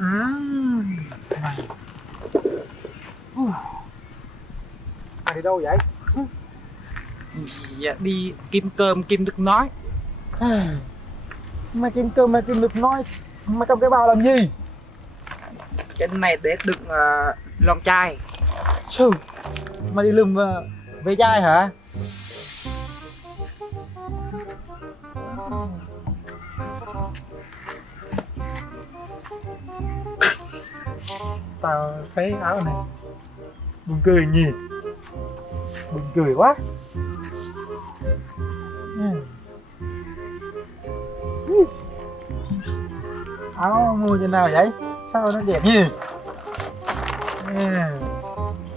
Này. À, đi đâu vậy? Dạ đi kim cơm kim nước nói. Mày kim cơm mày kim được nói. Mày cầm cái bao làm gì? Cái này để đựng lon chai. Chứ mày đi lùm về chai hả? Tao thấy áo này buồn cười nhỉ. Buồn cười quá. Áo mua như nào vậy? Sao nó đẹp nhỉ?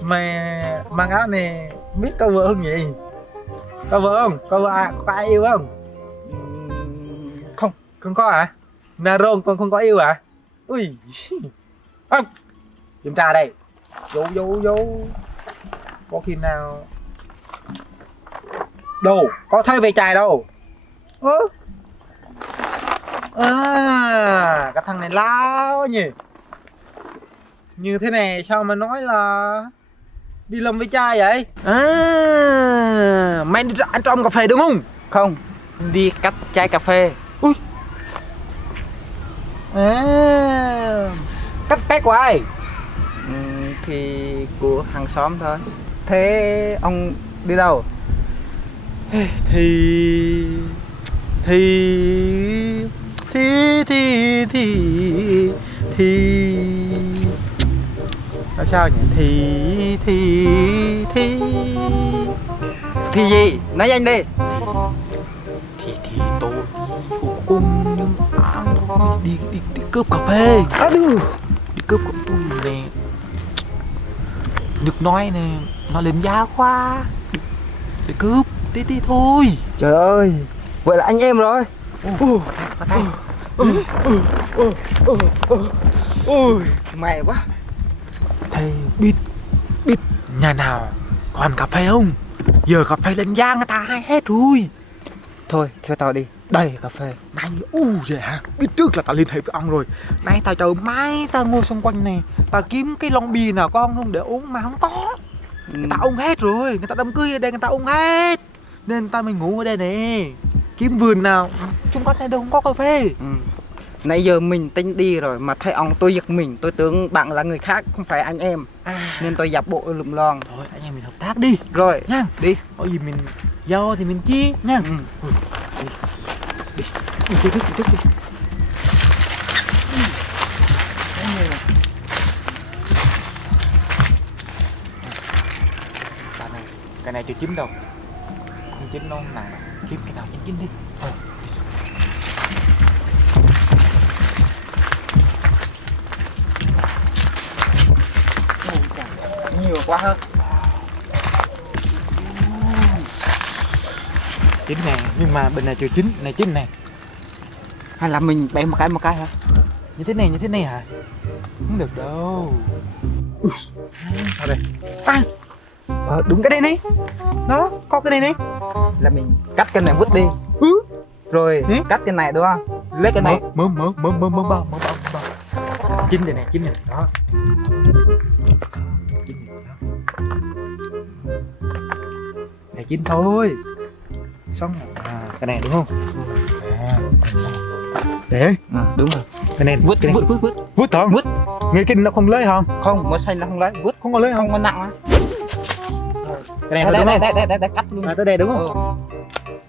Mày mang áo này biết có vợ không nhỉ? Có vợ không? Có vợ à? Có ai yêu không? Không, không có hả? Nà rôn còn không có yêu hả? Ui. Không. Kiểm tra đây. Vô. Có khi nào đâu, có thấy về chài đâu. Cái thằng này láo nhỉ. Như thế này sao mà nói là đi làm với chai vậy? Mày đi ăn trong cà phê đúng không? Không, đi cắt chai cà phê. Ui. Cắt cái của ai? Thì của hàng xóm thôi. Thế ông đi đâu? Thì sao nhỉ? Thì gì? Nói nhanh đi. Thì tôi cùng nhưng ăn thôi, đi cướp cà phê. Đi cướp cà phê nè. Được nói nè, nó lên giá quá. Để cướp tí thôi. Trời ơi, vậy là anh em rồi. Ui, mày quá. Thầy biết nhà nào còn cà phê không? Giờ cà phê lên giá người ta hay hết rồi. Thôi, theo tao đi. Đây cà phê. Này, vậy hả? Biết trước là tao liên hệ với ông rồi. Này tao chờ mãi tao ngồi xung quanh này. Tao kiếm cái lon bia nào có không để uống mà không có. Người ta uống hết rồi. Người ta đám cưới ở đây người ta uống hết. Nên tao mới ngủ ở đây nè. Kiếm vườn nào chung quanh này đâu không có cà phê. Nãy giờ mình tính đi rồi mà thấy ông tôi giật mình. Tôi tưởng bạn là người khác, không phải anh em. Nên tôi dập bộ lùm lon. Thôi anh em mình hợp tác đi. Rồi, nha. đi. Có gì mình do thì mình chia nha. Đi trước đi. Cái này chưa chín đâu. Không chín nó nặng. Kiếm cái nào chín đi. Thôi. Nhiều quá hơn. Chín nè, nhưng mà bên này chưa chín, này chín nè. Hay là mình bẻ một cái hả? Như thế này hả? Không được đâu. Sao đây? Đúng cái đây này. Đó, có cái này này. Là mình cắt cái này vứt đi. Rồi cắt cái này đúng không? Lấy cái này. Mớ bao. Chín này nè, đó. Để chín thôi. Xong cái này đúng không? Để. Đúng rồi. Cái này Vứt. Vứt thôi. Vứt. Người kinh nó không lấy không? Không, mỡ xanh nó không lấy. Vứt. Không có lấy không? Không có nặng á. Cái này đúng không? Đây cắt luôn. Tới đây đúng không?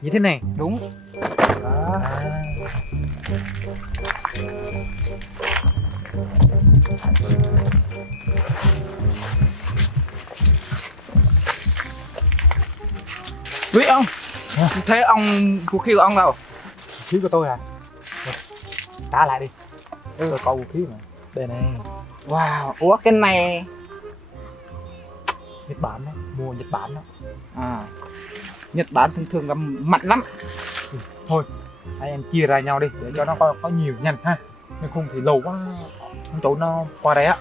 Như thế này. Đúng. Đó. Quý ông. Thế ông vũ khí của ông đâu? Vũ khí của tôi à? Trả lại đi. Tôi có vũ khí mà. Đây này. Wow, ủa cái này Nhật Bản đó, mua Nhật Bản đó. Nhật Bản thường là mạnh lắm. Thôi, anh em chia ra nhau đi để cho nó có nhiều nhanh ha. Nếu không thì lâu quá, không chỗ nó qua đây á.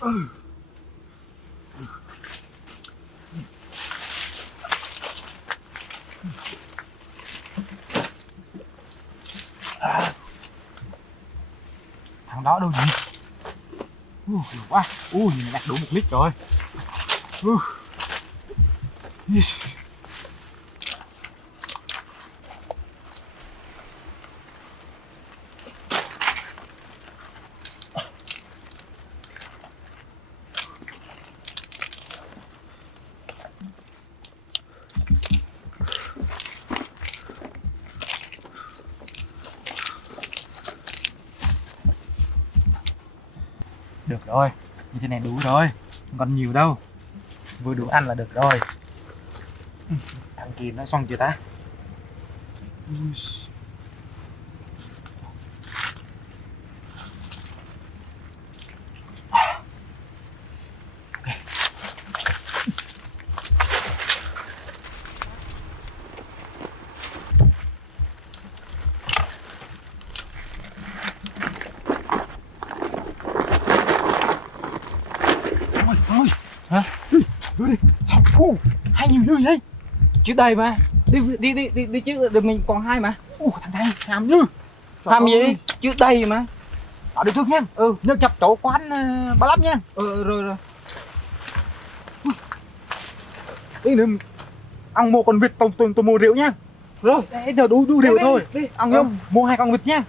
Thằng đó đâu nhỉ? Nhiều quá. Nhìn đạt đủ 1 lít rồi. Được rồi, như thế này đủ rồi, không còn nhiều đâu, vừa đủ ăn là được rồi. Thằng kia nó xong chưa ta? Ôi, hả? Đưa đi, sao? Hai nhiều như vậy? Trước đây mà. Đi trước đường mình còn 2 mà. Thằng này ham như. Làm gì? Trước đây mà. Tạo được trước nha. Nhớ chập chỗ quán ba lắp nha. Rồi. Đi nữa, ăn mua con vịt tôi mua rượu nha. Rồi. Để đủ rượu thôi. Đi. Ăn nhá, mua 2 con vịt nha.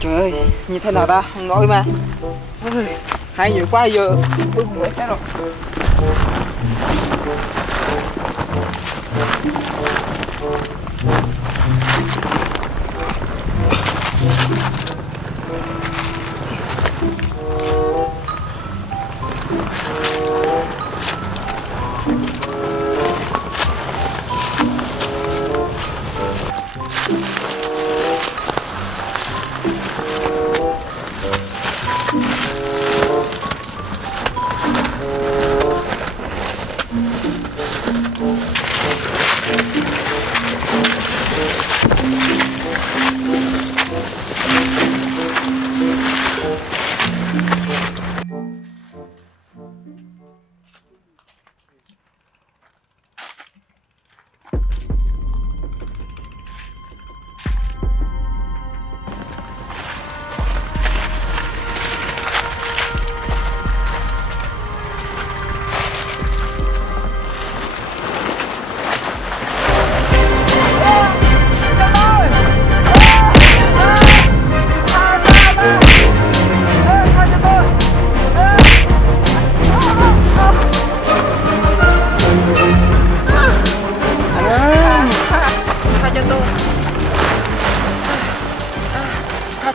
Trời ơi, như thế nào ta? Không nổi mà. Ôi, hay nhiều quá giờ. Tôi không lấy cái rồi.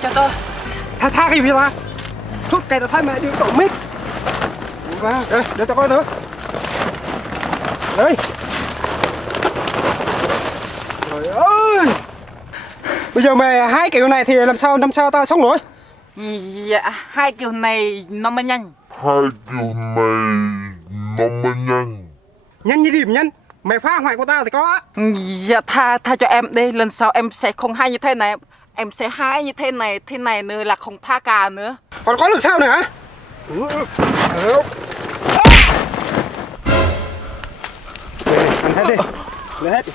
cho tôi. Tha cái gì vậy ta? Suốt ngày tao thấy mẹ đi cậu mít. Đây, để tao coi thử. Đây. Trời ơi. Bây giờ mày hai kiểu này thì làm sao năm sau tao sống nổi? Dạ, hai kiểu này nó mới nhanh. Hai kiểu này nó mới nhanh. Nhanh như gì mà nhanh? Mày phá hoại của tao thì có á. Dạ, tha cho em đi, lần sau em sẽ không hay như thế này. Em sẽ hái như thế này nữa là không pha cà nữa. Còn có lần sau nữa hả? Ăn hết đi. Lấy hết đi.